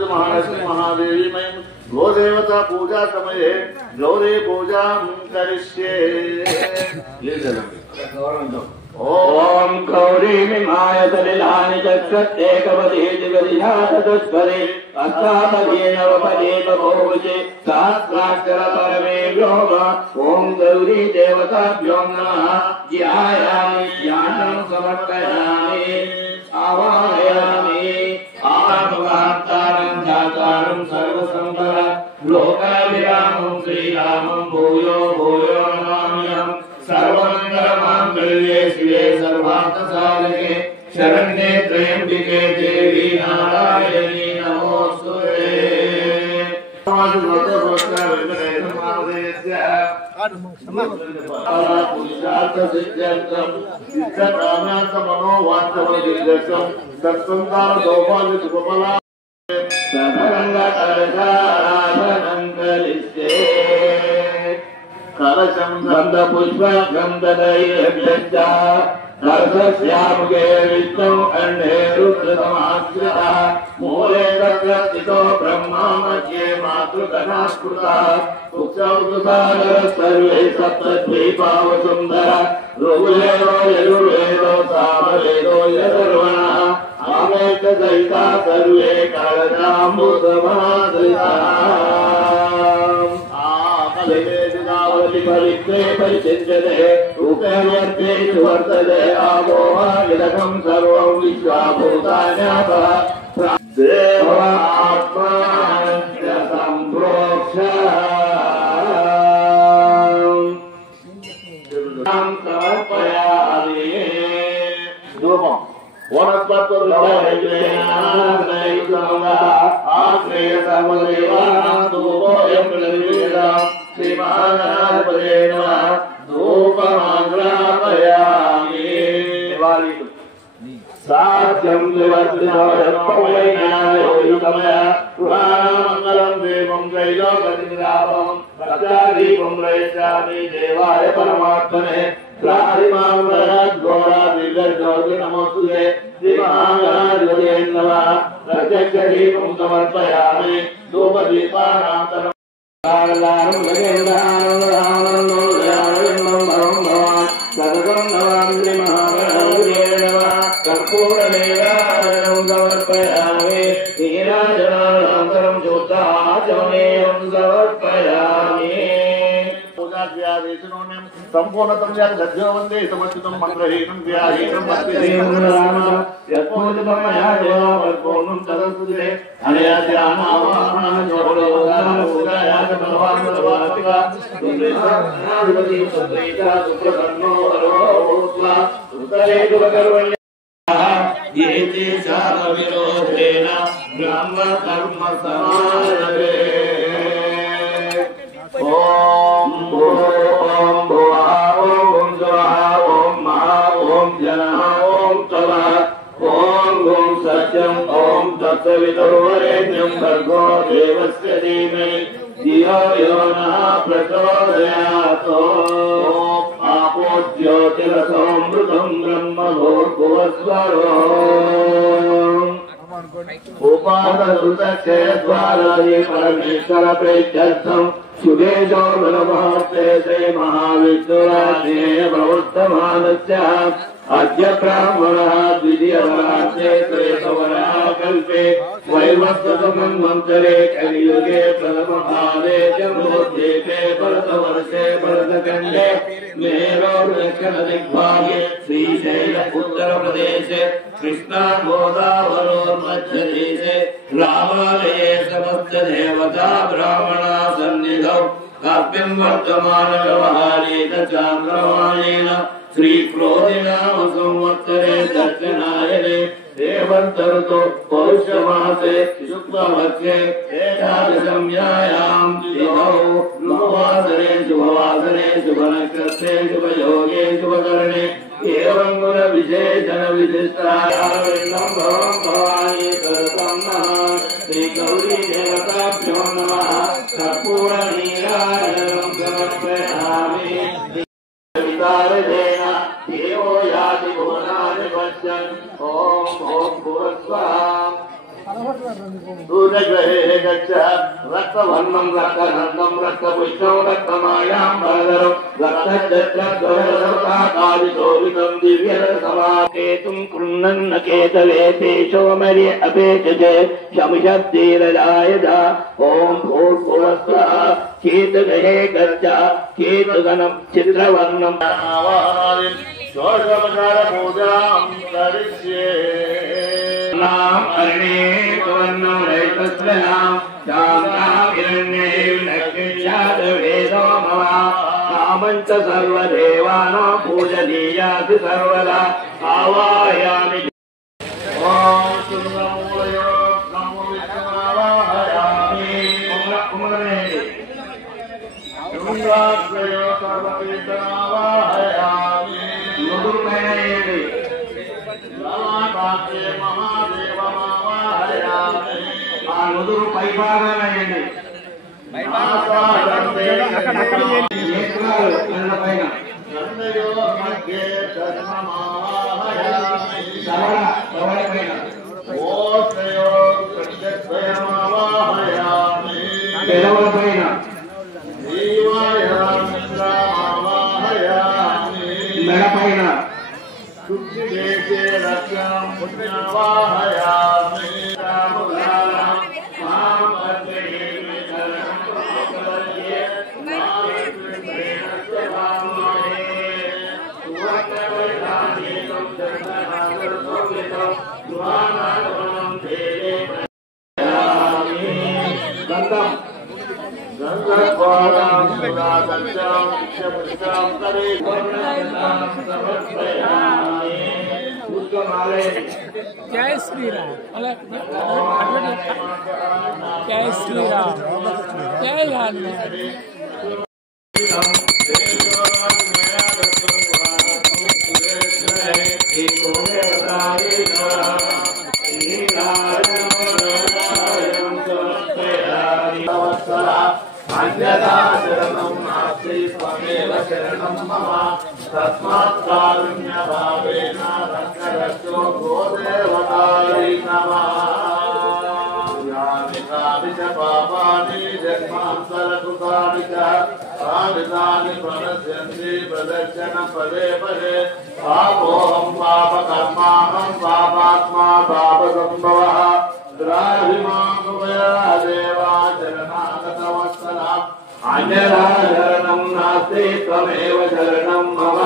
महालक्ष्मी महादेवी मैं गोदेवता पूजा समये गौरी पूजा करिष्ये। ओम गौरी मिमाय सलिलानि चक्षत्तेकपदे जगदिहातस्पदे अष्टापदे नवपदे बभूजे सहस्राक्षर परमे व्योम। ओम गौरी देवताभ्यो नमः। ज्यायामि ज्ञानं समर्पयामि आवाहयामि आत्मवार्तारं जातारं सर्वसंपद लोकविरामं श्रीरामं भूयो भूयो नमाम्यहम्। सर्वमंगलमांगल्ये शिवे सर्वार्थसाधके शरण्ये त्र्यंबके देवी नारायणी नमोस्तुते। कलशं गंध पुष्प गंधदैर्यज्ञ नरस्यामुखे विष्णु अन्ये रुद्रतमाश्रितः मूले तत्र स्थितो ब्रह्मा मध्ये मातृगणास्कृतः उच्चौतुसागरः सर्वे सप्तद्वीपावसुन्धरः ऋग्वेदो यजुर्वेदो सामवेदो यथर्वणः आमेतसहिता सर्वे कालजाम्बुसमाश्रिताः। परित्रे परिचिन्त्यते रूपेण्यर्थे वर्तते आपोहानिदकं सर्वं विश्वाभूतान्यापः देवात्मानस्य सम्प्रोक्ष समर्पयामि। धूपं श्रीमहागणपतये नमः। धूपमाग्रापयामि। साध्यं विवर्तिनोयमया पुराणमङ्गलं देवं त्रैलोक्यनिरापं भक्तादीपं रयिष्यामि देवाय परमात्मने। प्रातिमांगराज्योति नमोस्तुते। श्रीमहागणाधिपतये नमः। प्रत्यक्षदीपं समर्पयामि। धूपदीपानान्तरं कर्पूरमेवारणं समर्पयामि। नीराजनानन्तरं शुद्धाचमनीयं समर्पयामि। संपूर्णतं जगद्यो वन्दे समर्पितं मन्त्रहीनं व्याहीनं भक्तिहीनं यत्पूजितं मया देवावर्पूर्णं तदस्तुते अनया ध्यानावाहनं जोडोदानपूजायाच भगवान् सर्वात्मिका दुर्देशाधिपति सुप्रीता सुप्रसन्नो हरो भूत्वा उत्तरे दुर्गर्वण्यः येते शापविरोधेन ब्रह्म कर्म समारभे। ओम भुवः ओम स्वः ओम महा ओम जनः ओम तवः ओम गुं सत्यं ओम तत्सवितुर्वरेण्यं भर्गो देवस्य धीमहि धियो यो नः प्रचोदयात्। ओम आपो ज्योतिरसोऽमृतं ब्रह्म भूर्भुवस्वरो उपासुतक्षयद्वारादि परमेश्वर प्रेत्यर्थं सुदेशो मनमहस्ते श्री महाविष्णुराज्ञेय प्रवर्तमानस्य अद्य ब्राह्मणः द्वितीयवराज्ये श्रेष्ठवरः कल्पे वैवस्वतमन्वन्तरे कलियुगे प्रथमभागे जम्बोद्वीपे भरतवर्षे भरतखण्डे मेरोर्दक्षिणदिग्भागे श्रीशैल उत्तरप्रदेशे कृष्णा गोदावरोर्मध्यदेशे रामालये समस्तदेवता ब्राह्मणा सन्निधौ अस्मिन् वर्तमानव्यवहारे चान्द्रमाणेन श्रीक्रोधिनाम संवत्सरे दक्षिणायने देवन्तर्तो पौष्यमासे शुक्लपक्षे एकादशम्यायां तिथौ शुभवासरे शुभवासरे शुभनक्षत्रे शुभयोगे शुभकरणे एवं गुणविशेषण विशिष्टायां भवानी करतं नमः। श्रीगौरी देवताभ्यो नमः। कर्पूरनीराजनं समर्पयामि। देवो याति भुवनानि पश्यन् ओम भूर्भुवः सूर्यग्रहे गच्छ रक्तवर्णं रक्तगन्धं रक्तपुष्पं रक्तमायां वरदरं रक्तचक्रध्वजसर्वकालिशोभितं दिव्यरसमाकेतुं कृण्णन्न केतवे पेशोमर्य अपेक्षते शमशब्देरजायज ॐ भूर्भुवस्वः केतगहे गच्छ केतगणं चित्रवर्णं षोडशोपचारपूजां करिष्ये नाम अरणे सुवर्णं रैतस्वनां शान्तां हिरण्यैव लक्ष्मीशादवेदो मम नामञ्च सर्वदेवानां पूजनीयासि सर्वदा आवाहयामि ॐ सुन्दरमूलयो नमो विष्णुवाहयामि सुन्दराश्रयो सर्ववेदनावाहयामि मधुरमयेति महादेव महादेवमावाहयामि मधुर पैभागनयेति नन्दयो मध्ये धर्ममावाहयामि ओषयो कृत्यद्वयमावाहयामि जीवायामिन्द्रमावाहयामि शुद्धिदेशे रक्षणं पुण्यवाहयामि रामुलानां मां अर्पयेमि शरणं प्रपद्ये मातृप्रेणस्य भावये सुवर्णवैधानिकं चन्द्रनागरसौवितं सुहानागमनं देवे गन्धं गन्धद्वारां सुरागच्छां शिक्षपुष्टां करे वर्णगन्धां समर्पयामि जय श्री राम जय श्री राम जय हनुमान अन्यथा शरणं नास्ति त्वमेव शरणं मम तस्मात् कारुण्यभावेन रक्षरक्षो गोदेवतायै नमः यानि कानि च पापानि जन्मान्तरकृतानि च तानि प्रणश्यन्ति प्रदर्शनं पदे पदे पापोऽहं पापकर्माहं पापात्मा पापसम्भवः अन्यथा शरणं नास्ति त्वमेव शरणं मम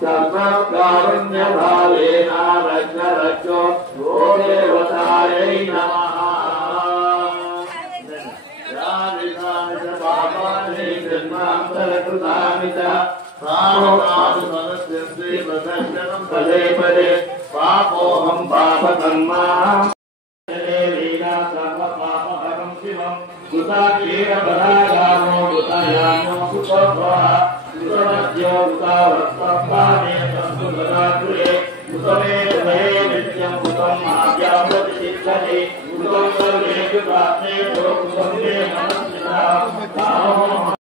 सर्वकारुण्यभावेन रक्ष रक्षो गोदेवतायै नमः यानि कानि च पापानि जन्मान्तरकृतानि च तानि प्रणश्यन्ति प्रदर्शनं पदे पदे पापोऽहं पापकर्मा गुताकीरपरागामो गुतयामो सुतोभः गुतमद्यो गुतावत्तपाने संस्कृतरात्रे गुतमेधये नित्यं गुतं माभ्यां प्रतिष्ठते गुतं सर्वेषु प्राप्तेषु गुतं मे मनस्थितः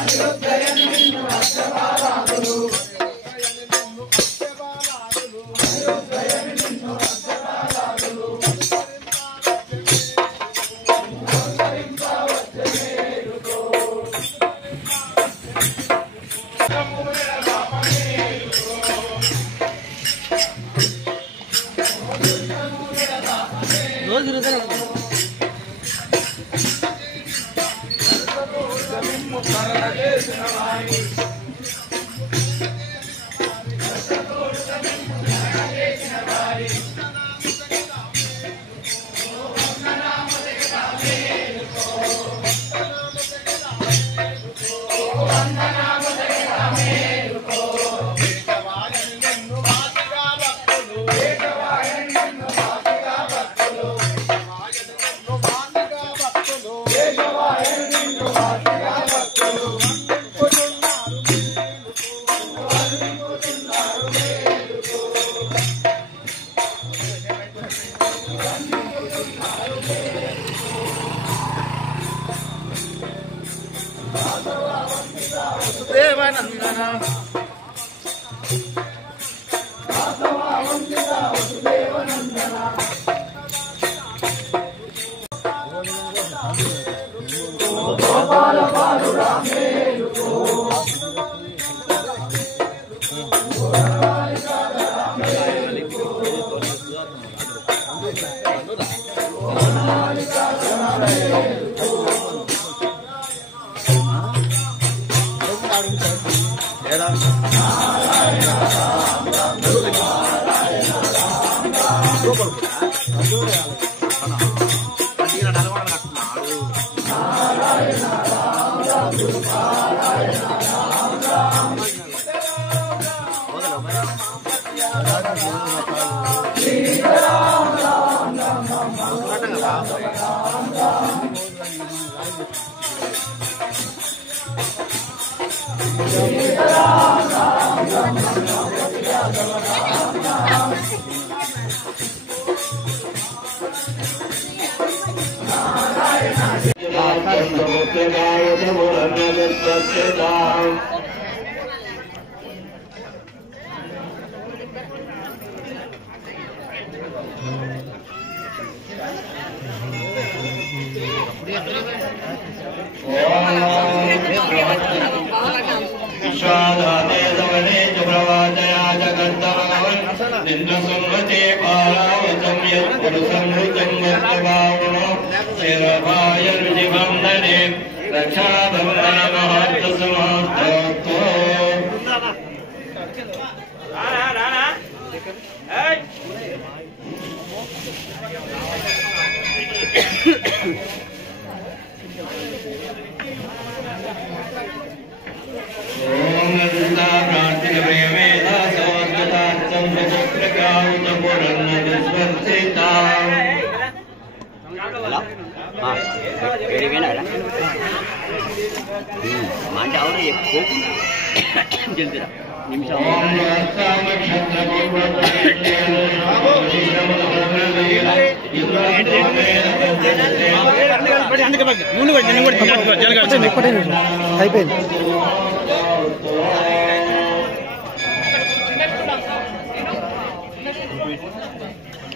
అనిరుద్ధయని నిన్ను అష్టబాలాదులు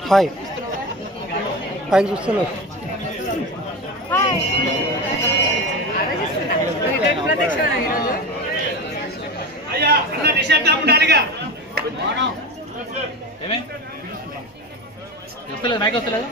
హాయ్ హాయ్ చూస్తున్నా వస్తలేదు మైక్ వస్తలేదు